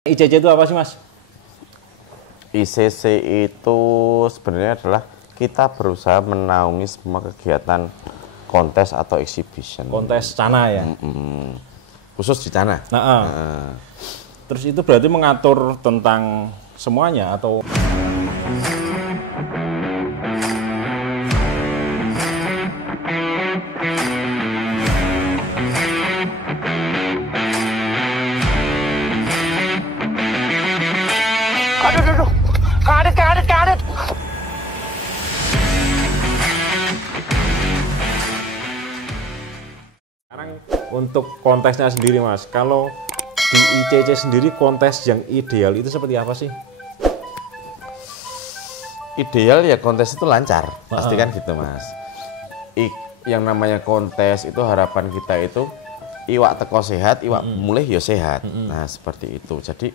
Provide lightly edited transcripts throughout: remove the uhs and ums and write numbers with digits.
ICC itu apa sih, Mas? ICC itu sebenarnya adalah kita berusaha menaungi semua kegiatan kontes atau exhibition. Kontes Cana ya? Khusus di Cana. Terus itu berarti mengatur tentang semuanya atau? Aduh, kadet. Sekarang untuk kontesnya sendiri, Mas, kalau di ICC sendiri kontes yang ideal itu seperti apa sih? Ideal ya kontes itu lancar, pasti kan gitu, Mas. Yang namanya kontes itu harapan kita itu iwak teko sehat, iwak mulih ya sehat. Nah, seperti itu. Jadi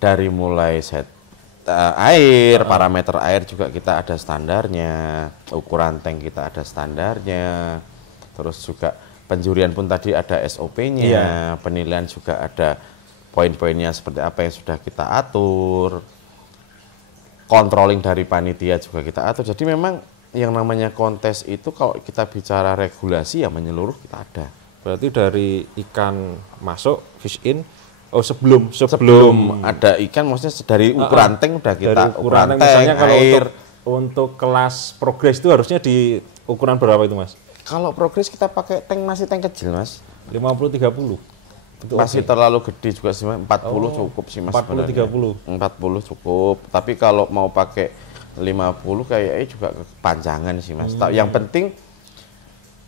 dari mulai air, parameter air juga kita ada standarnya, ukuran tank kita ada standarnya, terus juga penjurian pun tadi ada SOP-nya, penilaian juga ada poin-poinnya seperti apa yang sudah kita atur, controlling dari panitia juga kita atur. Jadi memang yang namanya kontes itu kalau kita bicara regulasi ya menyeluruh kita ada. Berarti dari ikan masuk, fish in, sebelum ada ikan, maksudnya dari ukuran tank udah kita dari ukuran tank, misalnya kalau untuk kelas progres itu harusnya di ukuran berapa itu, Mas? Kalau progres kita pakai masih tank kecil, Mas. 50-30. Masih terlalu gede juga sih, 40 cukup sih, Mas. 40-30. 40 cukup. Tapi kalau mau pakai 50 kayaknya juga kepanjangan sih, Mas. Yang penting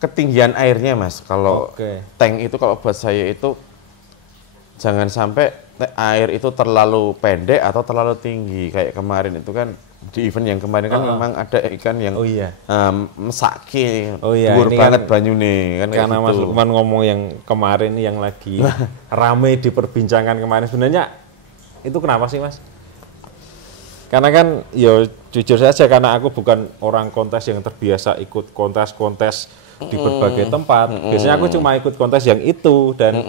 ketinggian airnya, Mas. Kalau tank itu kalau buat saya itu jangan sampai air itu terlalu pendek atau terlalu tinggi. Kayak kemarin itu kan di event yang kemarin kan memang ada ikan yang mesake, dhuwur banget kan, banyune kan. Karena gitu. Mas Lukman ngomong yang kemarin yang lagi rame diperbincangkan kemarin, sebenarnya itu kenapa sih, Mas? Karena kan ya jujur saja karena aku bukan orang kontes yang terbiasa ikut kontes-kontes di berbagai tempat. Biasanya aku cuma ikut kontes yang itu dan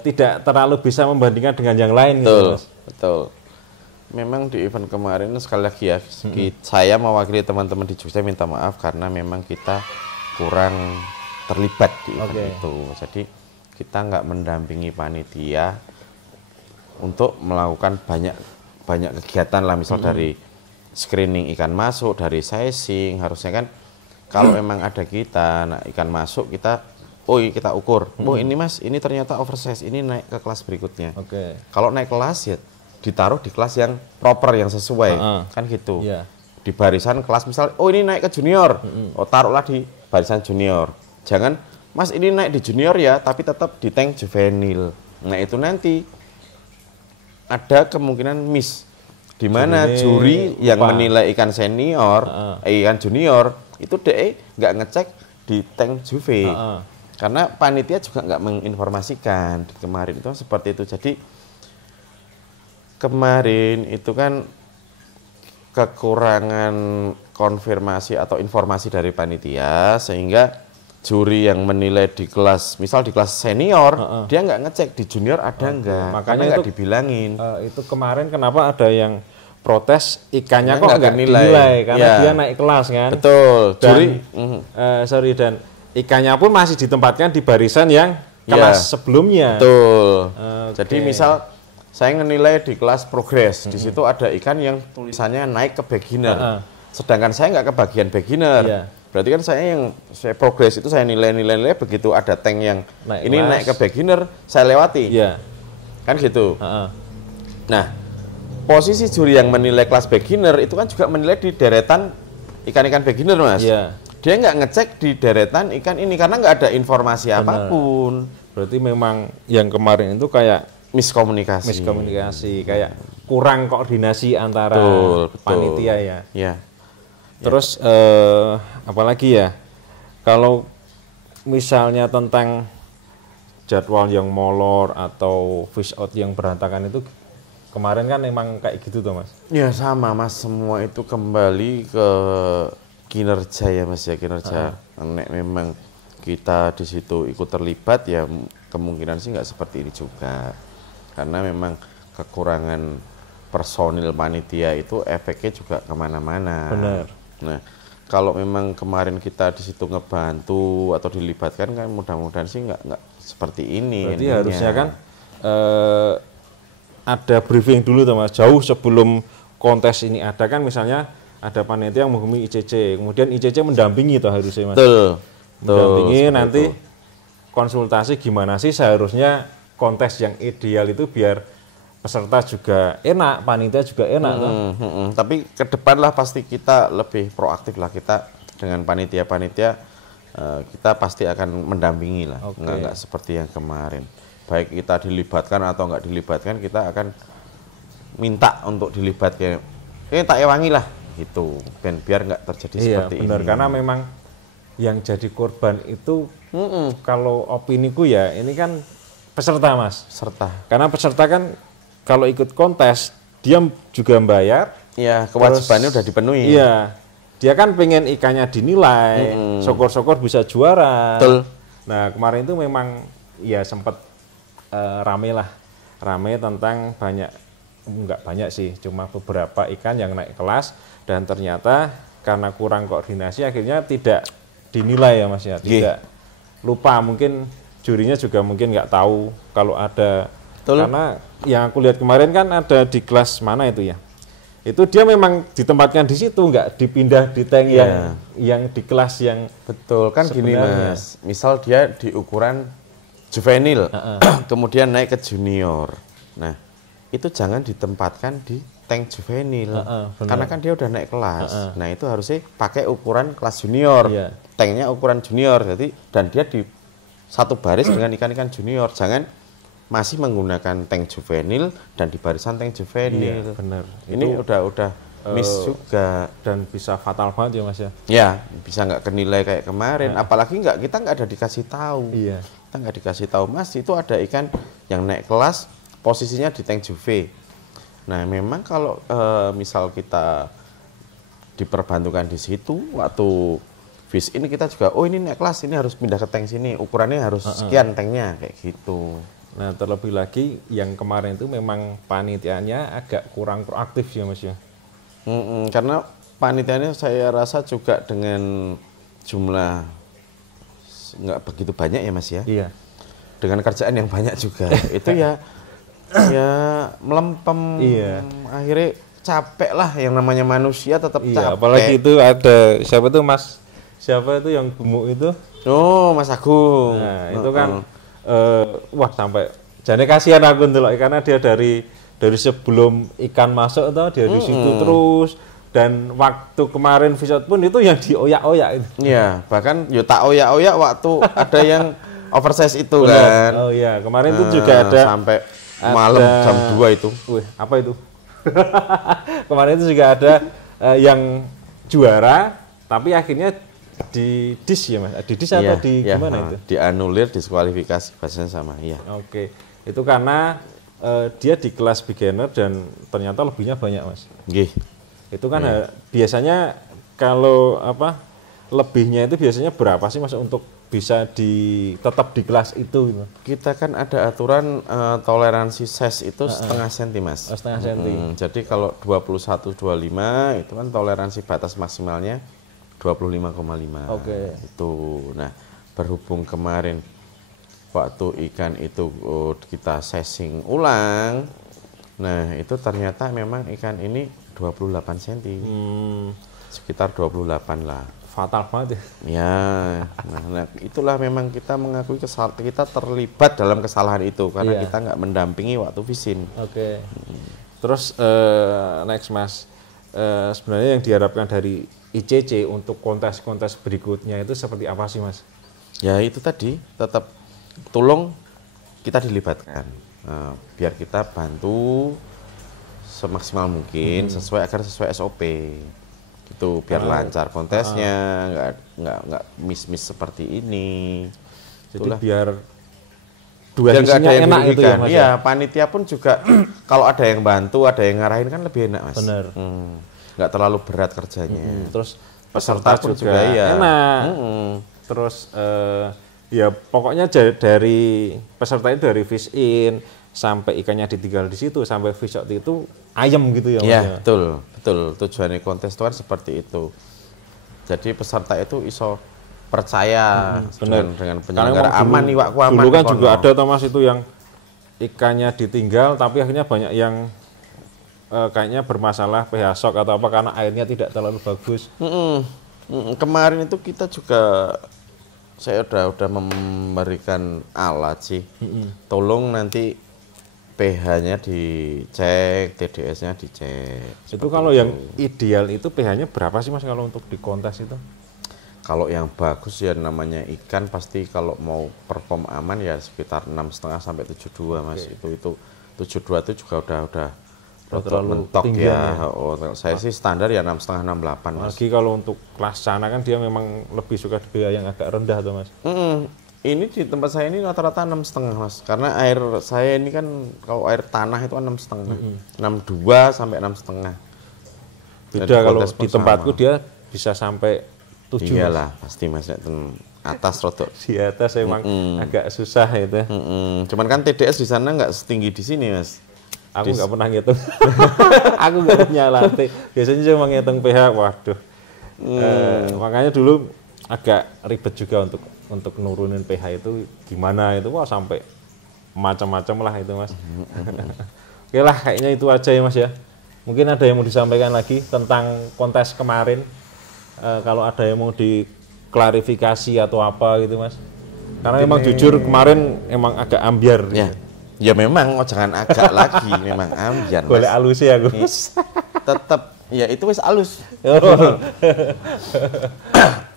tidak terlalu bisa membandingkan dengan yang lain. Betul, gitu, Mas. Betul. Memang di event kemarin sekali lagi ya, saya mewakili teman-teman di Jogja minta maaf karena memang kita kurang terlibat di event itu. Jadi kita nggak mendampingi panitia untuk melakukan banyak kegiatan lah, misal dari screening ikan masuk, dari sizing. Harusnya kan kalau memang ada kita, nah ikan masuk kita ukur. Oh ini, Mas, ini ternyata oversize, ini naik ke kelas berikutnya. Kalau naik kelas ya ditaruh di kelas yang proper, yang sesuai, kan gitu. Di barisan kelas misal, ini naik ke junior, taruhlah di barisan junior. Jangan, Mas, ini naik di junior ya, tapi tetap di tank juvenil. Nah itu nanti ada kemungkinan miss, di mana juri yang menilai ikan senior, ikan junior, itu DE nggak ngecek di tank juve. Karena panitia juga nggak menginformasikan. Kemarin itu seperti itu. Jadi kemarin itu kan kekurangan konfirmasi atau informasi dari panitia, sehingga juri yang menilai di kelas, misal di kelas senior, dia nggak ngecek di junior ada nggak, makanya nggak dibilangin. Itu kemarin kenapa ada yang protes ikannya kok nggak dinilai karena dia naik kelas kan? Betul. Juri, dan ikannya pun masih ditempatkan di barisan yang kelas sebelumnya. Betul. Jadi misal saya ngenilai di kelas progres, di situ ada ikan yang tulisannya naik ke beginner, sedangkan saya nggak ke bagian beginner. Berarti kan saya progres itu saya nilai begitu ada tank yang naik ke beginner, saya lewati. Kan gitu. Nah, posisi juri yang menilai kelas beginner itu kan juga menilai di deretan ikan-ikan beginner, Mas. Dia nggak ngecek di deretan ikan ini karena nggak ada informasi apapun. Berarti memang yang kemarin itu kayak miskomunikasi, kayak kurang koordinasi antara panitia ya. Terus apalagi ya, kalau misalnya tentang jadwal yang molor atau fish out yang berantakan itu kemarin kan emang kayak gitu tuh, Mas? Ya sama, Mas, semua itu kembali ke kinerja ya, Mas, ya, kinerja. Nek memang kita di situ ikut terlibat ya kemungkinan sih nggak seperti ini juga. karena memang kekurangan personil panitia itu efeknya juga kemana-mana. Benar. Nah, kalau memang kemarin kita di situ ngebantu atau dilibatkan kan mudah-mudahan sih nggak seperti ini. Berarti intinya. harusnya kan ada briefing dulu tuh Mas, jauh sebelum kontes ini ada kan, misalnya ada panitia yang menghubungi ICC, kemudian ICC mendampingi tuh harusnya Mas. Betul. Mendampingi Betul, nanti itu. konsultasi gimana sih seharusnya kontes yang ideal itu biar peserta juga enak, panitia juga enak tuh. Tapi ke depan lah pasti kita lebih proaktif lah, kita dengan panitia-panitia kita pasti akan mendampingi lah, Oke. nggak seperti yang kemarin. Baik kita dilibatkan atau nggak dilibatkan, kita akan minta untuk dilibatkan. Tak ewangi lah gitu, dan biar nggak terjadi Iya, seperti benar, ini. karena memang yang jadi korban itu kalau opiniku ya ini kan peserta Mas. Serta, Karena peserta kan kalau ikut kontes dia juga bayar. ya kewajibannya udah dipenuhi. Iya, dia kan pengen ikannya dinilai, syukur-syukur bisa juara. Betul. Nah kemarin itu memang ya sempat rame tentang nggak banyak sih, cuma beberapa ikan yang naik kelas dan ternyata karena kurang koordinasi akhirnya tidak dinilai ya Mas ya, tidak, lupa, mungkin jurinya juga mungkin nggak tahu kalau ada. Betul. Karena yang aku lihat kemarin kan ada di kelas mana itu ya, itu dia memang ditempatkan di situ, nggak dipindah di tank yang di kelas yang Betul, kan gini sebenarnya. Mas, misal dia di ukuran juvenil, kemudian naik ke junior. Nah, itu jangan ditempatkan di tank juvenil, benar. karena kan dia udah naik kelas. Nah, itu harusnya pakai ukuran kelas junior, Iya. tanknya ukuran junior, jadi dan dia di satu baris dengan ikan-ikan junior. Jangan masih menggunakan tank juvenil dan di barisan tank juvenil. Iya, benar. Ini Itu, udah miss juga. dan bisa fatal banget ya Mas ya. Ya, bisa nggak kenilai kayak kemarin. Apalagi kita nggak ada dikasih tahu. Iya. Kita nggak dikasih tahu, Mas, itu ada ikan yang naik kelas, posisinya di tank juve. Nah, memang kalau misal kita diperbantukan di situ, waktu fish in kita juga, oh ini naik kelas, ini harus pindah ke tank sini, ukurannya harus sekian tanknya, kayak gitu. Nah terlebih lagi yang kemarin itu memang panitianya agak kurang proaktif ya Mas ya. Karena panitianya saya rasa juga dengan jumlah nggak begitu banyak ya Mas ya. Iya. Dengan kerjaan yang banyak juga itu ya melempem. Iya. Akhirnya capek lah, yang namanya manusia tetap Iya, capek. apalagi itu ada siapa tuh Mas? Siapa itu yang gemuk itu? Oh, Mas Agung. Nah, itu kan wah sampai jadi kasihan aku ndelok karena dia dari sebelum ikan masuk tuh dia di situ terus, dan waktu kemarin visot pun itu yang dioyak-oyak itu. Iya, bahkan yo tak oyak-oyak waktu ada yang oversize itu Benar. kan. Oh iya, kemarin itu juga ada sampai malam jam 2 itu. Wih, apa itu? Kemarin itu juga ada yang juara, tapi akhirnya di dis ya Mas? Di dis atau di gimana itu? Dianulir, diskualifikasi bahasanya sama, iya. Oke, itu karena dia di kelas beginner dan ternyata lebihnya banyak Mas. Nggih. Itu kan biasanya kalau lebihnya itu biasanya berapa sih Mas untuk bisa tetap di kelas itu gitu? Kita kan ada aturan toleransi size itu setengah senti Mas. Setengah senti. Jadi kalau 21-25 itu kan toleransi batas maksimalnya 25,5. Oke. Itu. Nah, berhubung kemarin waktu ikan itu kita sizing ulang, nah itu ternyata memang ikan ini 28 cm. Sekitar 28 lah. Fatal banget ya. Ya, nah itulah memang kita mengakui kita terlibat dalam kesalahan itu karena kita nggak mendampingi waktu visin. Oke. Terus next Mas, sebenarnya yang diharapkan dari ICC untuk kontes-kontes berikutnya itu seperti apa sih Mas? Ya itu tadi, tetap tolong kita dilibatkan, biar kita bantu semaksimal mungkin agar sesuai SOP. Itu biar lancar kontesnya, nggak miss seperti ini. Jadi Itulah. biar dua Biar nggak sisinya ada yang enak itu ya dirugikan. Mas. Iya, panitia pun juga kalau ada yang bantu, ada yang ngarahin kan lebih enak Mas. Bener. Nggak terlalu berat kerjanya. Terus Peserta pun juga iya. enak. Terus ya pokoknya dari peserta itu dari fish in, sampai ikannya ditinggal di situ sampai fish out itu ayem gitu ya Mas. Iya, betul. Tujuannya kontes itu kan seperti itu. Jadi peserta itu iso percaya dengan penyelenggara aman nih Wak aman. Dulu kan juga ada Thomas itu yang ikannya ditinggal tapi akhirnya banyak yang kayaknya bermasalah pH shock atau apa karena airnya tidak terlalu bagus. Kemarin itu kita juga saya udah memberikan alat sih. Tolong nanti pH-nya dicek, TDS-nya dicek. Itu kalau yang ideal itu pH-nya berapa sih Mas kalau untuk di kontes itu? Kalau yang bagus ya namanya ikan pasti kalau mau perform aman ya sekitar 6,5 sampai 7,2 Mas. Itu 7,2 itu juga udah terlalu mentok ya. Saya sih standar ya 6,5 6,8 Mas. Lagi kalau untuk kelas sana kan dia memang lebih suka di pH yang agak rendah tuh Mas. Ini di tempat saya ini rata-rata 6,5 Mas. Karena air saya ini kan kalau air tanah itu 6,5. 6,2 sampai 6,5. Beda kalau di tempatku dia bisa sampai 7. Iyalah, pasti Mas atas rodok. Di atas emang agak susah itu. Cuman kan TDS di sana nggak setinggi di sini Mas. Aku nggak pernah ngitung. Aku nggak punya latih. Biasanya cuma ngitung pH. Waduh. Makanya dulu agak ribet juga untuk nurunin pH itu gimana itu. Wah sampai macam-macam lah itu Mas. Oke lah kayaknya itu aja ya Mas ya. Mungkin ada yang mau disampaikan lagi tentang kontes kemarin. Kalau ada yang mau diklarifikasi atau apa gitu Mas. Karena memang jujur kemarin emang agak ambiar. Ya. Ya memang jangan agak lagi memang ambiar. Boleh alus ya aku. Tetap ya itu wis alus.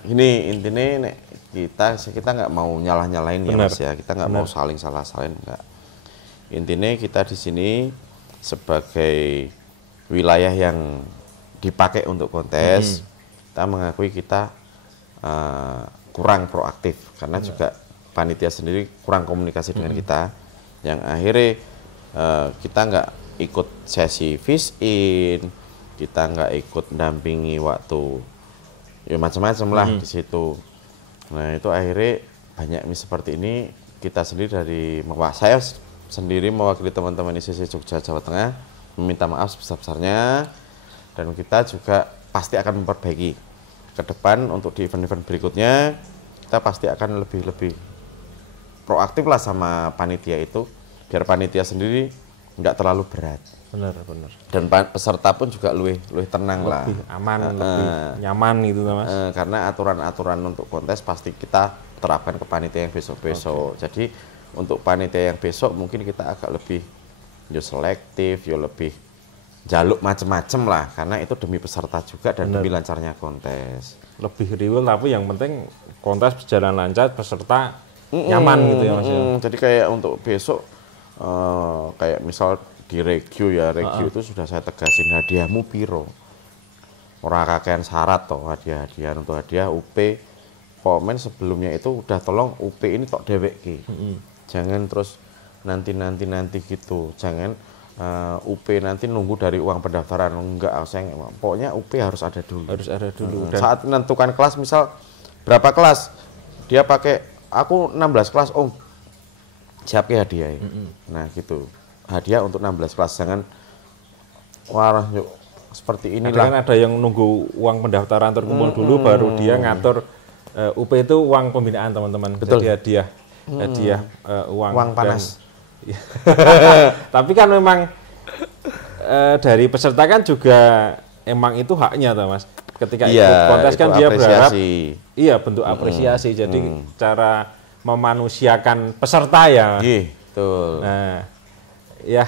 Ini intinya kita nggak mau nyalah-nyalain ya Mas ya. Kita nggak mau saling salah-salahin enggak. Intinya kita di sini sebagai wilayah yang dipakai untuk kontes, kita mengakui kita kurang proaktif karena juga panitia sendiri kurang komunikasi dengan kita. Yang akhirnya kita nggak ikut sesi fish in, kita nggak ikut dampingi waktu ya macam-macam lah di situ. Nah itu akhirnya banyak seperti ini. Kita sendiri saya sendiri mewakili teman-teman ICC Jogja Jawa Tengah meminta maaf sebesar-besarnya dan kita juga pasti akan memperbaiki ke depan untuk di event-event berikutnya. Kita pasti akan lebih proaktif lah sama panitia itu biar panitia sendiri nggak terlalu berat. Benar. Dan peserta pun juga lebih tenang lebih lah. Aman, lebih nyaman gitu Mas. Karena aturan-aturan untuk kontes pasti kita terapkan ke panitia yang besok-besok. Jadi untuk panitia yang besok mungkin kita agak lebih selektif, lebih jaluk macem-macem lah karena itu demi peserta juga dan demi lancarnya kontes. Lebih riwel tapi yang penting kontes berjalan lancar, peserta nyaman gitu ya Mas. Jadi kayak untuk besok kayak misal di review itu sudah saya tegasin hadiahmu piro. Ora kakean syarat toh hadiah untuk hadiah UP komen sebelumnya itu udah tolong UP ini tok dheweke. Jangan terus nanti gitu. Jangan UP nanti nunggu dari uang pendaftaran. Enggak, saya pokoknya UP harus ada dulu. Dan saat menentukan kelas misal berapa kelas dia pakai aku 16 kelas siap hadiah. Nah gitu. Hadiah untuk 16 kelas jangan yuk seperti inilah. Kan ada yang nunggu uang pendaftaran terkumpul dulu baru dia ngatur UP itu uang pembinaan teman-teman. Betul. Jadi hadiah uang panas. Tapi kan memang dari peserta kan juga emang itu haknya toh Mas. Ketika ikut kontes kan dia berharap bentuk apresiasi. Jadi cara memanusiakan peserta ya. Betul. Nah, ya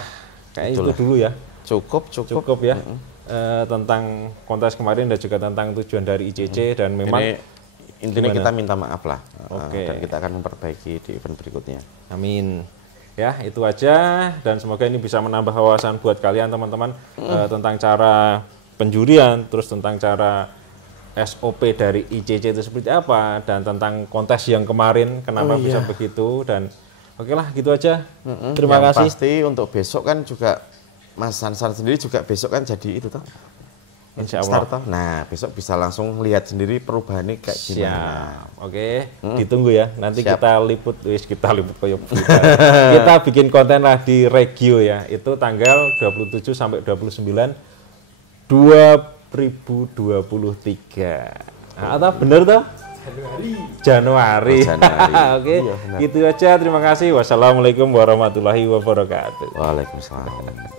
kayak itu dulu ya. Cukup ya. Tentang kontes kemarin dan juga tentang tujuan dari ICC dan memang intinya kita minta maaf lah. Oke. Dan kita akan memperbaiki di event berikutnya. Amin. Ya, itu aja dan semoga ini bisa menambah wawasan buat kalian teman-teman tentang cara penjurian, terus tentang cara SOP dari ICC itu seperti apa dan tentang kontes yang kemarin kenapa bisa begitu dan oke lah gitu aja. Terima kasih. Pasti untuk besok kan juga Mas Sansan sendiri juga besok kan jadi itu toh. Insya Allah. start. Nah, besok bisa langsung lihat sendiri perubahannya kayak gimana. Siap. Oke, ditunggu ya. Nanti Siap. kita liput koyo berita. Kita bikin konten lah di Regio ya. Itu tanggal 27 sampai 29 2023. Nah, atau bener toh? Januari. Oke, Iya, benar. gitu aja. Terima kasih. Wassalamualaikum warahmatullahi wabarakatuh. Waalaikumsalam.